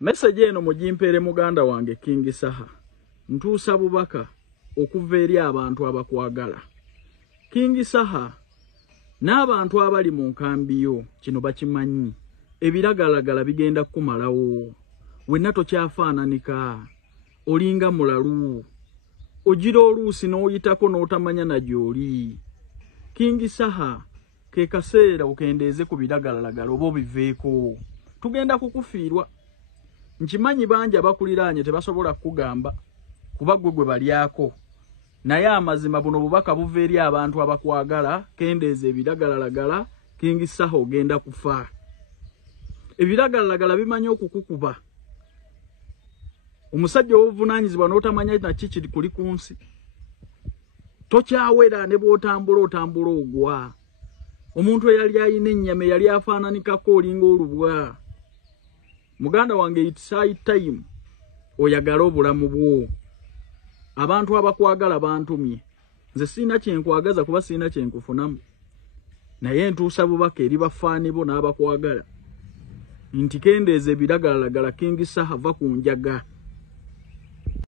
Message eno mugimpere muganda wange King Saha. Ntuusa bubaka okuva eri abantu abakwagala. King Saha n'abantu abali mu nkambi yo kino bakimanyi. Ebilagalalagala bigenda kumalawo. Wenna tokyafaananika. Olinga mulalu. Ojira oluusi n'oyitako n'otamanya na gy'oli. King Saha ke kaseera okendeeze ku bilagalalagala oba obiveeko. Tugenda kukufiirwa. Nkimanyi banja bakuliraanye tebasobola kugamba kuba gwe balyako. Naye amazima buno bubaka buva eri abantu abakwagala. Kendeeze ebilagalalagala King Saha ogenda kufa. Ebilagalalagala bimanyi okukukuba. Omusajja obuvunaanyizibwa n'otamanya na kiki kuli ku nsi. Tokyawera ne bw'otambula ogwa. Omuntu eyali ayina ennyama yali afaananikako olinga olubwa. Muganda wange it's high time oyagala obulamu bwo. Abantu abakwagala bantumye. Nze sina kyenkwagaza kuba sina kyenkufunamu. Naye ntuusa bubaka eri bafaani bo n'abakwagala. Nti kendeeze ebilagalalagala King Saha va ku njaga.